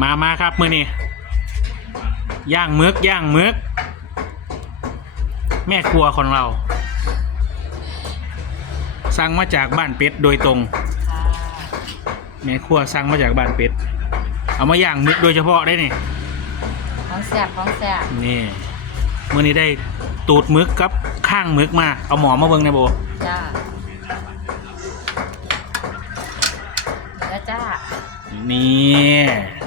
มามาครับมือนี้ย่างมึกย่างมึก แม่ครัวของเรา สั่งมาจากบ้านเป็ดโดยตรง แม่ครัวสั่งมาจากบ้านเป็ด เอามาย่างมึกโดยเฉพาะได้นี่ของแซ่บของแซ่บนี่มือนี้ได้ตูดมึกกับข้างมึกมา เอาหมอมาเบิ่งในอยโบจ้าแล้วจ้านี่นี่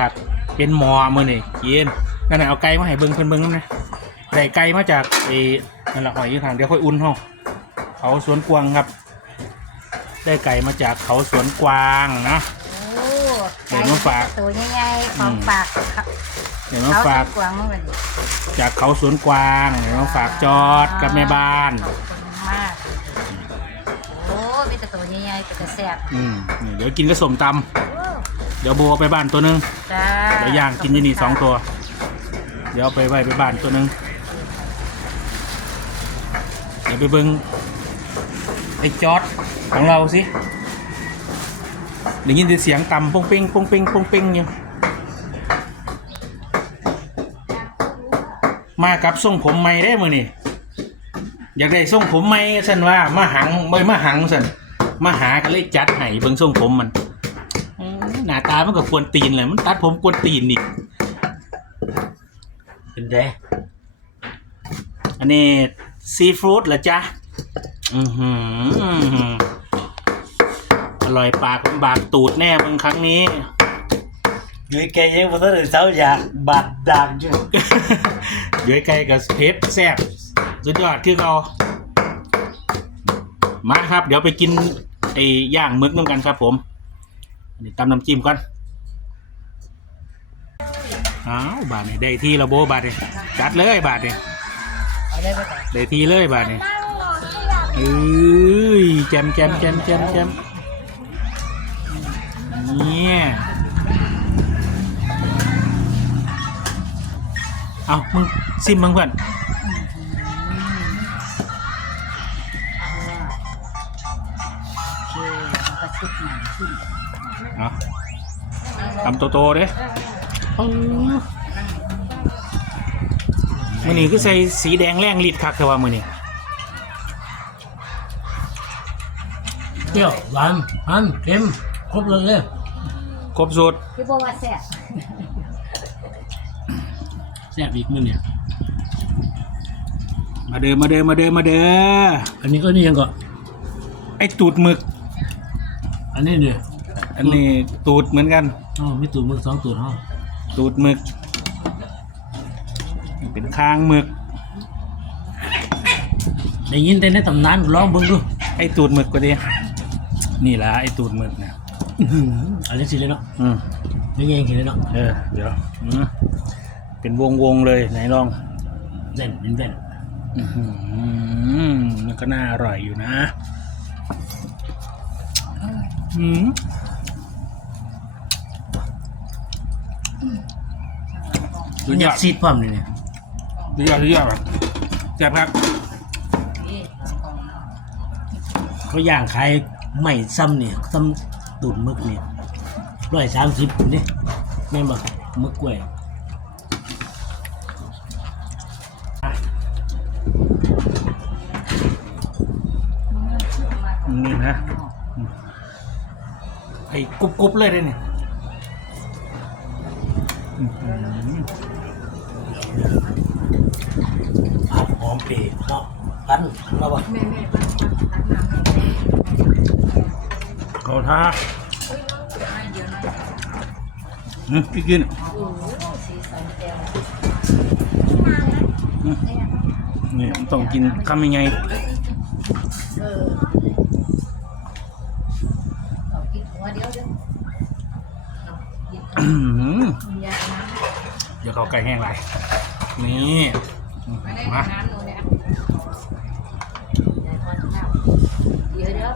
คักคักๆเป็นหมอมือนี่เย็นนั่นน่ะเอาไก่มาให้เบิ่งเพิ่นเบิ่งนำนะได้ไก่มาจากไอ้นั่นแหละหอยอยู่ทางเดี๋ยวค่อยอุ่นห้องเขาสวนกวางครับ ได้ไก่มาจากเขาสวนกวางนะ โอ้เดี๋ยวมาฝาก ตัวใหญ่ๆของอืมฝากเดี๋ยวมาเขาฝากกวางมาเลยจากเขาสวนกวางเดี๋ยวมาฝากจอดกับแม่บ้าน ขอบคุณมากโอ้มีแต่ตัวใหญ่ๆแต่แซ่บอืมนี่เดี๋ยวกินกับสมตโอ้ำ เดี๋ยวโบเอาไปบ้านตัวหนึงจ้าเดี๋ยวย่างกินอยี่นี่สองตัว เดี๋ยวเอาไปไว้ไปบ้านตัวหนึงเดี๋ยวไปเบิ้งไอ้จอดของเราสิได้ยินแต่เสียงต่ำปงเป้งปงเป้งปงเป้งอยู่มากับทรงผมใหม่ได้มือนี่อยากได้ทรงผมใหม่สันว่ามาหังไม่มาหังสันมาหากันเลยจัดให้เบิ้งทรงผมมันเอ้ยหน้า ตามันก็ควรตีนเลยมันตัดผมควรตีนนี่เป็นไงอันนี้ซีฟู้ดเหรอจ๊ะ อือหืออร่อยปากบากตูดแน่มึงครั้งนี้ người cây những phụ nữ xấu dạ bạc đạc chứ อยู่ใกล้กับเพชรแซ่บสุดยอดคือเรามาครับ เดี๋ยวไปกินไอ้ย่างมึกน้ำกันครับผม อันนี้ตำน้ำจิ้มก่อนอ้าวบาทนี่ได้ที่ระโบบาทนี่จัดเลยบาทนี่ได้ที่เลยบาทนี่เอ้ยแจมแจมแจมแจมแจมเนี่ยเอามึงซิมมึงเพื่อนโอเคมันก็ชุดใหม่ขึ้น เอาทำโตๆเด้เอามือนี้คือใส่สีแดงแรงลิดคักแต่ว่ามือนี้เปรี้ยวหวานมันเค็มครบเลยเลยครบสูตรคือบอกว่าแซ่บแซ่บอีกมั้งเนี่ยมาเด้อมาเด้อมาเด้อมาเด้ออันนี้ก็นี่ยังก็ไอ้ตูดหมึก อันนี้เนี่ย อันนี้ตูดเหมือนกันอ๋อมีตัวมือสองตัวเนาะตูดหมึก เป็นคางหมึก ได้ยินแต่ในตำนานลองเบิ่งดูไอ้ตูดหมึกก็ดีนี่ละไอ้ตูดหมึกเนี่ยอื้อหืออันนี้สิเลยเนาะอืมนี่เองเห็นเลยเนาะเออเดี๋ยวอืมเป็นวงวงๆเลยไหนลอง เส้นเป็นเส้นอือหือมันก็น่าอร่อยอยู่นะอืม สุมัดนยอยาอกดซีดพร้อมเลยเนี่ยสุดยอดสุดยอดครับแซ่บครับนี่เขาย่างขายไม่ซ้ำเนี่ยซ้ำตูดมึกเนี่ยร้อยสามสิบนี่แม่นบ่มึกกล้วยนี่นะอืมไอ้กรุบกรุบๆเลยเด้เนี่ยอื้อหือ ผัดหอมเปรี้ยวเนาะพันเราบ่แม่แม่ปันปันน้ำเขาท่าเยอะหน่อยอืมพี่กินโอ้โหสีสันแจ่มนี่มันต้องกินคำยังไง เออเอากินหัวเดียวเด้อเอากิน อื้อหือ ยาน้ เดี๋ยวเขาไก่แห้งไรนี่ำไม่ได้มาน้ำหนูเนี่ยยายทอดน้ำเดี๋ยวเดี๋ยว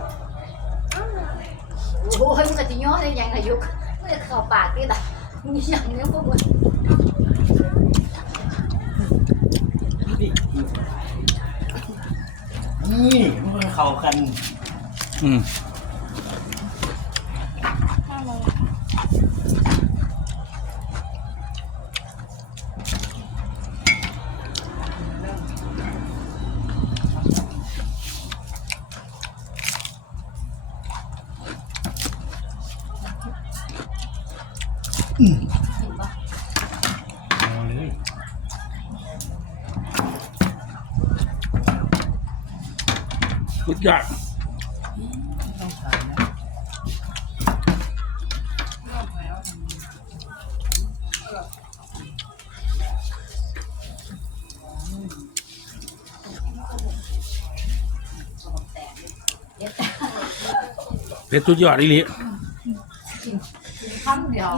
โอ้ยมันก็จะย่อได้ยังอายุมันจะเข้าปากนี่ล่ะมีอย่างเนี้ยพวกมันนี่มันเข้ากัน อืม เอาเลยสุดยอดเด็ดเผ็ดสุดยอดอีหลี กินกินคำเดียว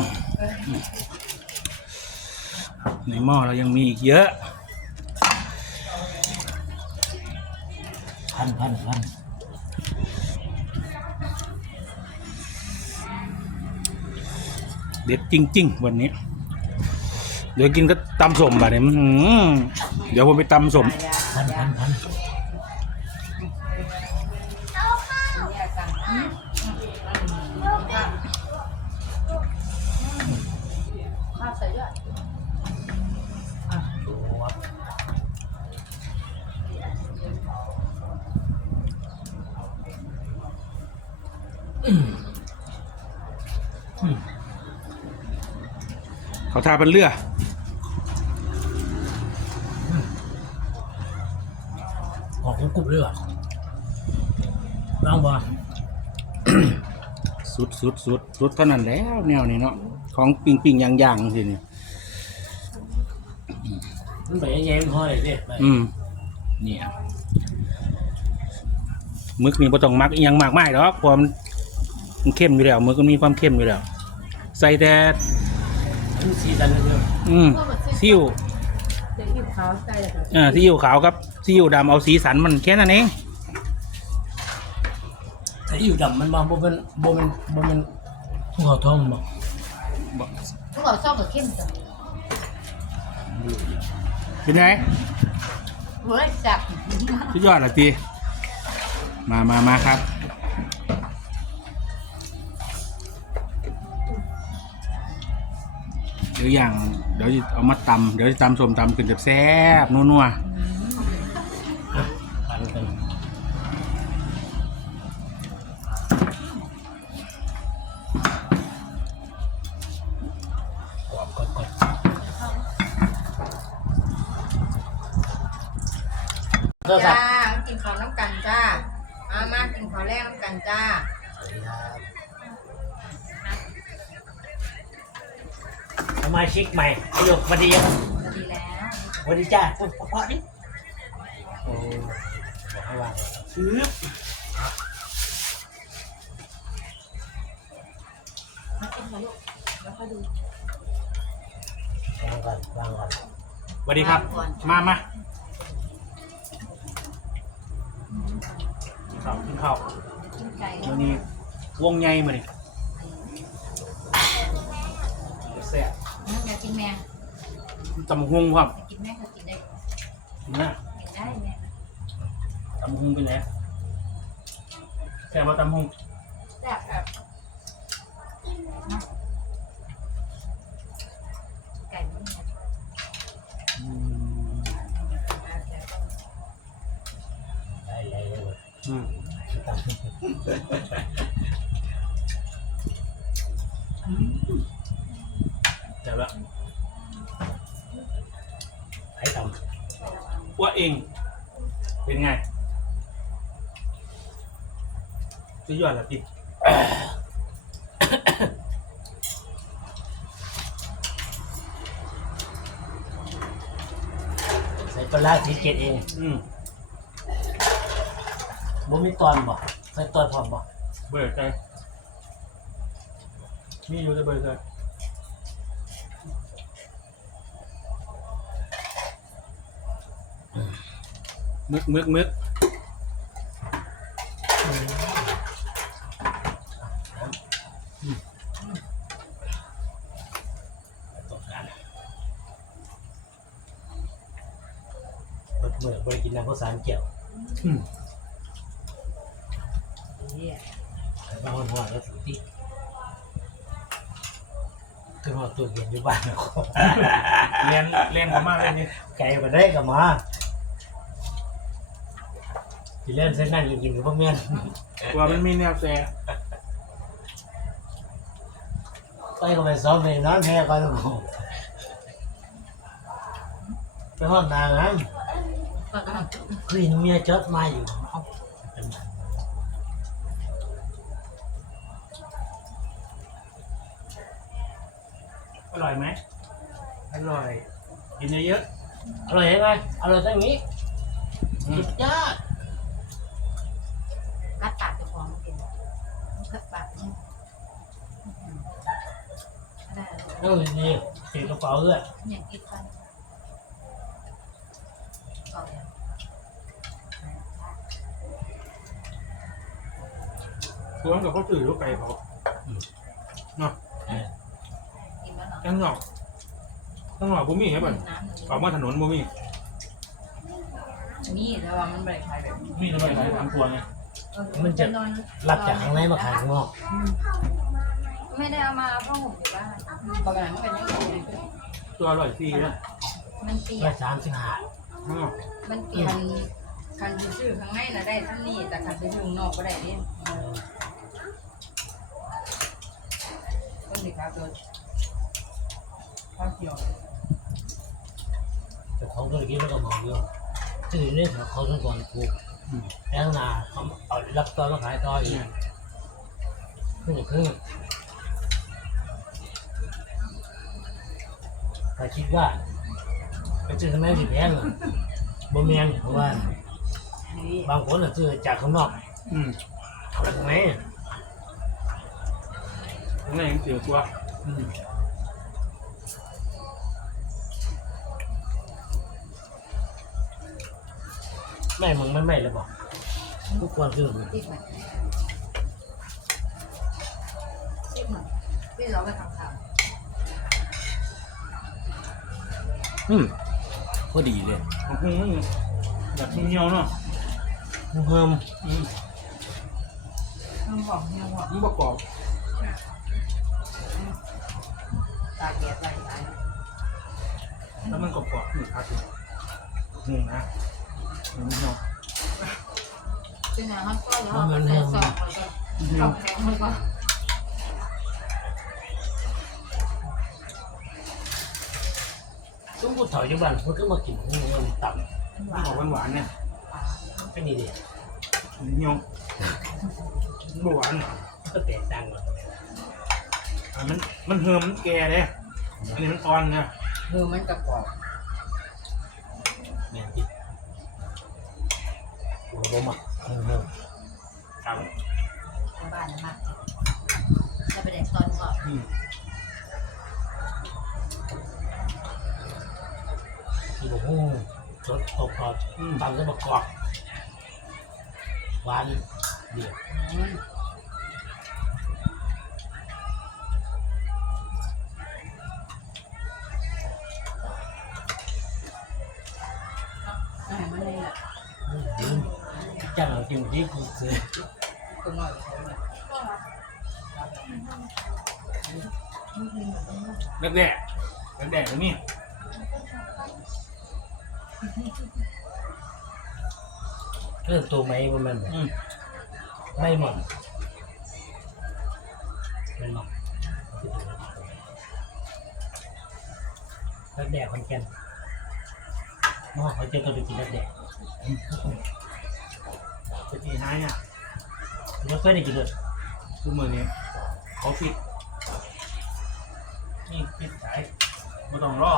ในหม้อเรายังมีอีกเยอะ พันพันพันเด็ดจริง ๆ วันนี้ เดี๋ยวกินก็ตำสมบ่ะเนี่ยอื้อหือเดี๋ยวผมไปตำสม พันพันพัน ข้าวใส่ด้วย โอ้โห เขา ทาเป็นเรือออกของกรุบเลยว่ะลองบ่สุดสุดสุดสุดเท่านั้นแล้วแนวนี้เนาะของปิงปิงๆย่างๆสิเนี่ยมันไปยังไงมันห่อเลยสิไปอืมเนี่ยมึกนี่บ่ต้องมักอิหยังมากมายหรอกเพราะมันมันเข้มอยู่แล้วมึกมันมีความเข้มอยู่แล้ว ใส่แต่ มันสีสันเลย อืมซีอิ๊วเด็กที่ขาวใส่เลยค่ะอ่าซีอิ๊วขาวกับซีอิ๊วดำเอาสีสันมันแค่นั้นเองถ้าอยู่ดำมันบ่บ่เป็นบ่เป็นบ่เป็นหัวทองบ่ทุกคนชอบกับเข้มจังเป็นไงเฮ้ยจับ สุดยอดละตีมามามาครับ เดี๋ยวอย่างเดี๋ยวจะเอามาตำเดี๋ยวจะตำส้มตำขึ้นแซ่บๆนัวพันกันกรอบกรอบกรอบเด้อครัจ้ากินข้าวน้ำกันจ้า มามากินข้าวแรกน้ำกันจ้า สวัสดีครับ สมาชิกใหม่ประโยคสวัสดีครับดีแล้วสวัสดีจ้าพูดเพราะๆดิโอ้บอกให้วางซื้อมากินมาลูกแล้วค่อยดูวางก่อนวางก่อนๆสวัสดีครับ มามาข้าวกินข้าวกินไก่วันนี้วงใหญ่มาดิแซ่บอยา กกินแมงตำบักหุงครับอยากกินแมงก็กินได้นะกินได้แมงตำบักหุงไปแล้วแซ่บมาตำบักหุงแซ่บแบบไก่มันเนี่ยได้เลยเลยอืมตามแต่ว่าำว่าเอง เป็นไงสุดยอดละพี่ใส่ปลาร้าสีเกตเองอืมบ่มีตอนบ่ใส่ตอนพร้อมบ่เบิร์ดใจมีอยู่จะเบิร์ดใจ มึกมึกมึกตกกันเปิดเมื่อบ่ได้กินน้ำข้าวสารเกี่ยวอืมไอ้บ้านหัวแล้วสุติคือว่าตัวเย็นอยู่บ้านแล้วก็เรียนเรียนเขามากเลยนี่ไก่มาได้กับมา ที่เล่นเส้นนั่งกินกับพวกเมียนกว่ามันมีแนวแซ่ไปก็ไปซ้อมในน้ำแพ้กันไปห้องนางนั้นคือเมียจดมาอยู่เอาอร่อยไหมอร่อย กินเยอะอร่อยยังไงอร่อยตั้งนี้ๆอืมสุดยอดกัด กัดปากนี่ได้เออนี่ถือกระเป๋าด้วยอย่างกินฟันต่อเลยพร้อมกับข้าวจืดลูกไก่เขาเนาะกินแล้วเนาะข้างนอกข้างนอกบุมี่ใช่ป่ะน้ำหนึ่งออกมาถนนบุมี่นี่แต่ว่ามันบริขายแบบ มีทำไมหลายทางครัวไง มันจะรับจากข้างในมาขายข้างนอกไม่ได้เอามาเพราะผมอยู่บ้านปกติมันเป็นยังไงตัวอร่อยฟรีนะมันเปลี่ยร้อนยสามสิบห้าข้างนอกมันเปลี่ยนคันคันที่ซื้อข้างในน่ะได้ทั้งนี้แต่คันที่ซื้อข้างนอกก็ได้นี่ต้นสิครับตัวข้าวเขียวแต่ของธุรกิจมันก็บอกอยู่ถือเนี่ยเขาต้องก่อนปลูกอืม แล้วนาเขาเอารับตอนมาขายต่ออีกครึ่งครึ่งถ้าคิดว่าไปซื้อข้างในสิแพงอะบ่แม่นเพราะว่านี่บางคนน่ะซื้อจากข้างนอกอืมเอาไปข้างในข้างในยังเสียวตัวอืม แม่มึงไม่ไม่เลยบอกทุกคนคือมึงติดไหมติดไหมพี่เราไปทำข่าวอืมพอดีเลยอืมแบบเหี่ยวๆเนาะมึงเพิ่มอืมมันหอมเหี่ยวหอมมันประกอบตากแดดใส่สายแล้วมันกรอบๆนี่ครับหมูนะหมูเนาะ เป็นไงครับก็แล้วใส่ซองแล้วก็ซองแข็งเลยก็ทุกคนถอยอยู่บ้านมันก็มากินมึงมันต่มันออกหวานๆเนี่ยำ ก็นี่ดิเหี่ยวบหวานก็แตกต่างกันอะมันมันเฮิมมันแก่เลยอันนี้มันอ่อนนะคือมันกระกรอบแม่นจิหัวบ่มักมึงเพิ่มครับชาวบ้านมากจะไปเด็กตอนก่อนอืมที่บอกฮู้สดตกกอดตำใส่ประกอบหวานเดียว อืม ตัวน้อยใช่ไหมแดกแดกแดกแดกตรงนี้เรื่องตัวไม้มันมันอืมไม่หมดมันหมดแล้วแดกคนแก่นน้องเขาเจอตัวไปกินแล้วแดกจะตีห้าเนี่ย แล้วก็ได้กินเลยคือมือนี้เขาฟิตนี่ฟิตสายไม่ต้องรอ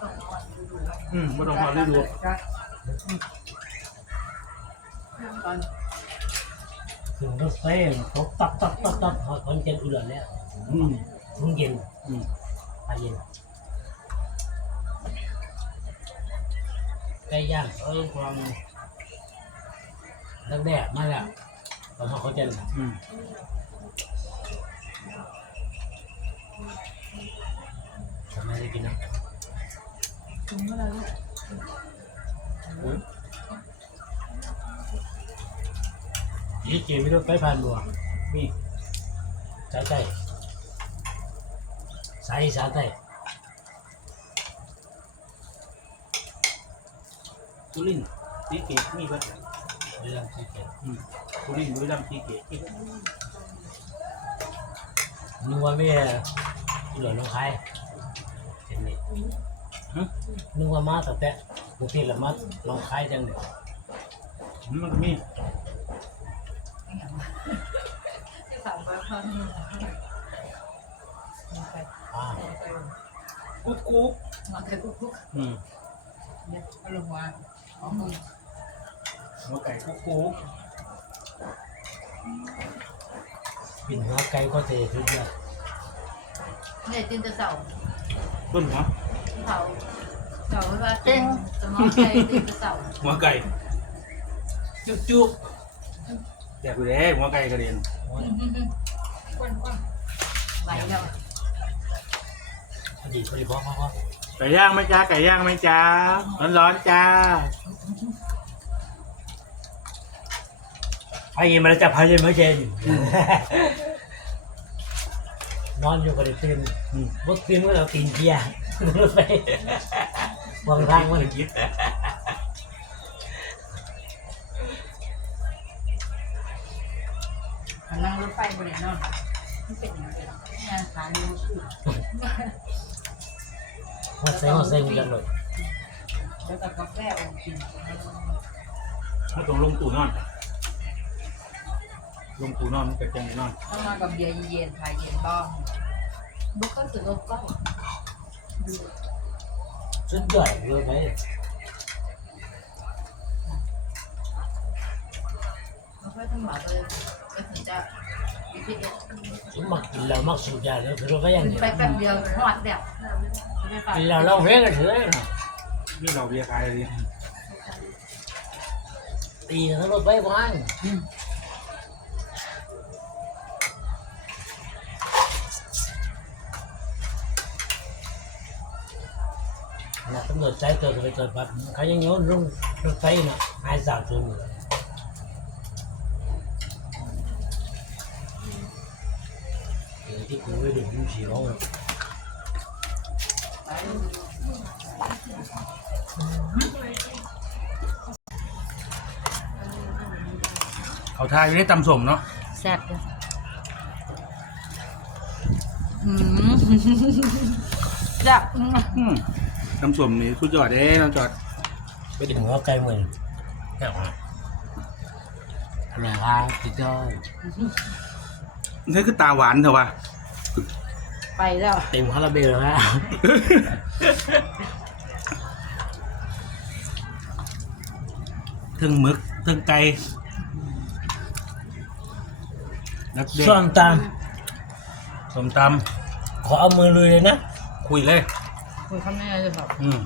ต้องก่อนดูดูอืมไม่ต้องรอฤดูตอนถึงรถไฟตกตับตับตับตับหอดคนแก่นอุดรแล้วอืมมึงเย็นอืมไปเย็นไก่ย่างเออความตั้งแดดมาแล้ว ตอนเขาเจนอืมทำไมได้กินนะถึงเมื่อไหร่ลูกโอ้ยยี่เกมไม่ต้องไปผ่านบัวมีสายใต้สายอีสานใต้ตุลินตีเกตมีก็เรื่องที่เกิดอืม ตุลินบุรีรัมย์ตีเกตนึกว่าแม่เหลือน้องคายเห็นนี่นึกว่ามาตั้งแต่บางทีละมาน้องคายจังเดียวมันมีกุ๊กกุ๊กมาเคยกุ๊กกุ๊กอืมเนี่ยก็ลงมาเอามือหัวไก่กุ๊กกุ๊ก ปิ่นหัวไก่ก็เททุกอย่างเนี่ยจินจะเสาต้นหัวเสาเสาไม่ว่าเก่งสมองใจจินจะเสาหัวไก่ จุ๊บจุ๊บแจกไปเลยหัวไก่กระเด็นก้นก้นไหลแล้วพอดีพอดีบอกเขาว่าไก่ย่างไหมจ้าไก่ย่างไหมจ้าร้อนๆจ้า พายมาแล้วจะพายไม่เจนนอนอยู่กับเด็กตื่นอืมบดตื่นก็เราตีนเกียร์รถไฟวางทางมันคิดนั่งรถไฟบนไหนนอนมันเป็นยังไงงานขาเนี่ยมันคือหัวเซ็งหัวเซ็งกันเลยแล้วก็กาแฟอมกินไม่ต้องลงตู่นอน ลงตู่นอนมันจะจังนอนต้องมากับเบียร์เย็นๆไทยเย็นบ้องบุกก็คือรถก็สุดยอดเลยไปไม่ค่อยต้องหมาเลยก็ถึงจะวิธีเดียวผมมักกินแล้วมักสูบยาแล้วคือเราก็ยังเดียวไปแป๊บเดียวหอดแบบไม่ไปกินแล้วเราเฮ้ยกันเถอะนี่เราเบียร์ขายเลยดิตีกันทั้งรถไฟวางนะตำรวจใจเกิดไปเกิดแบบเขายังโยนลงรถไฟน่ะหายสาบสูญอยู่เออที่กูไปดูมึงสีร้องเลยเขาทายอยู่ได้ตำสมเนาะแซ่บเลยแซ่บ อืม ตำสมนี่สุดยอดเด้น้องจอดไปถึงหัวไกลเหมือนแค่ว่าอะไรครับพี่จ้อยนี่คือตาหวานเถอะวะไปแล้ว เต็มคาราเบลแล้วเทึงหมึกเทึงไก่นักเด็กส้มตสมตำขอเอามือลุยเลยนะำคุยเลย คุยคำนี้เลยแบบอืม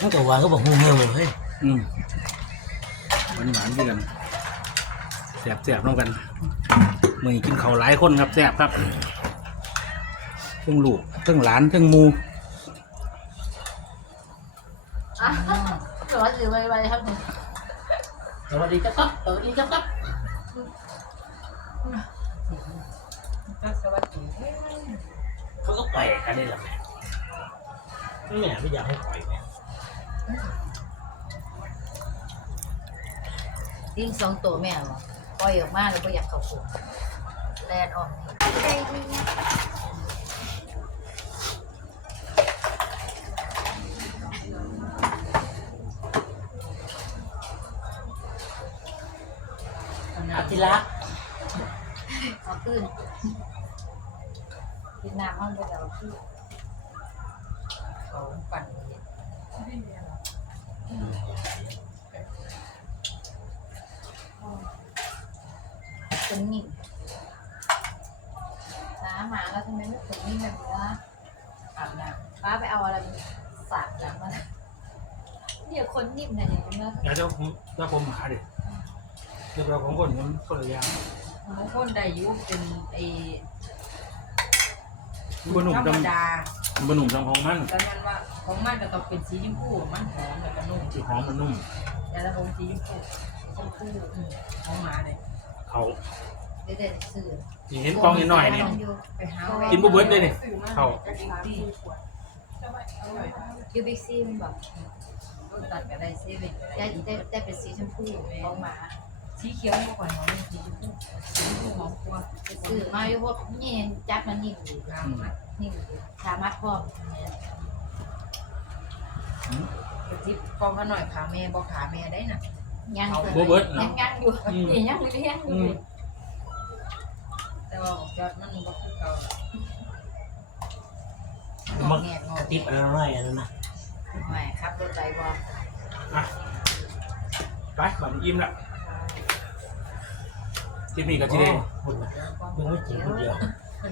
ตั้งแต่วางก็บอกงูเงี้ยเลยเฮ้ยอืมหวานหวานๆด้วยกันแสบแสบน้องกันมือนี้กินเขาวหลายคนครับแสบครับเทั้งลูกเทั้งหลานเทั้งหมูอะเดี๋ยวว่าจะไปไปครับเนี่ยสวัสดีครับสวัสดีครับก็ สวัสดีเขาก็ปล่อยกันนี่แหละแม่แม่ไม่อยากให้ปล่อยแม่ยิ่งสองตัวแม่หรอปล่อยออกมาแล้วก็อยากเข้าคุกแลนออกนี่ ทิละเอาขึ้นกินน้ำมันไปแล้วขึ้นเขาปั่นเป็นนิ่มน้ำมาแล้วทำไมไม่ถึงนิ่มแบบนี้วะอาบน้ป้าไปเอาอะไรสาดหลังมาเนี่ยคนนิ่มเนี่ยอย่างนี้นะอยากจะผมจะผมหาดิ เดี๋ยวเราของคนมันคนละอย่างำบางคนได้อยุเป็นไอ้บนหนุ่มธรรมจำดาบนหนุ่มจำของมันแต่มันว่าของมันก็ต้องเป็นสีชมพูมันหอมแล้วก็นุ่มสีหอมมันนุ่ม แต่ละผมสีชมพูชมพูอืมของหมาเลยเขาเด็ดๆสื่อสิเห็นกองนิดหน่อยนี่ ไปหากินบุเบิร์ดเลยนี่เขาคิวบิกซี่มันแบบเต้นตัดก็ได้เซเว่นก็ได้ได้ได้ได้เป็นสีชมพูของหมา สีเขียวมากกว่าหอมสีชมพูสีชมพูหอมกว่าซื้อมาอยู่พวกนี่จับมันนิ่มอยู่งามมากนิ่สามารถพร้อมกระจิบกองกันหน่อยขาแม่บอกขาแม่ได้น่ะยังบ่เบิดยันาะงยังอยู่อืมนี่ยังอยู่ยังอยู่แต่ว่าจอดมันบ่คือเก่ามันแงกกระติบอะไรน้อยอันนั้นนะไม่ครับรถไหลบ่อะไปบัดนี้อิ่มละ คลิปนี้ก็สิได้คนนะเพิ่งไม่กินคนเดียว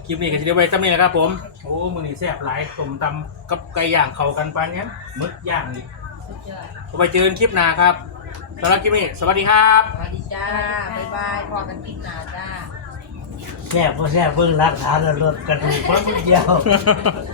คลิปนี้ก็สิได้ไว้ซ้ำนี้แหละครับผมโอ้มื้อนี้แซ่บหลายต้มตำกับไก่ย่างเข้ากันปานเนี้ยมึกย่างนี่สุดยอดเอาไปเจอกันคลิปหน้าครับสำหรับคลิปนี้สวัสดีครับสวัสดีจ้าบ๊ายบายพอกันกินหนาจ้าแซ่บก็แซ่บเบิ่งรักฐานแล้วรถกระดูกคนเดียวเ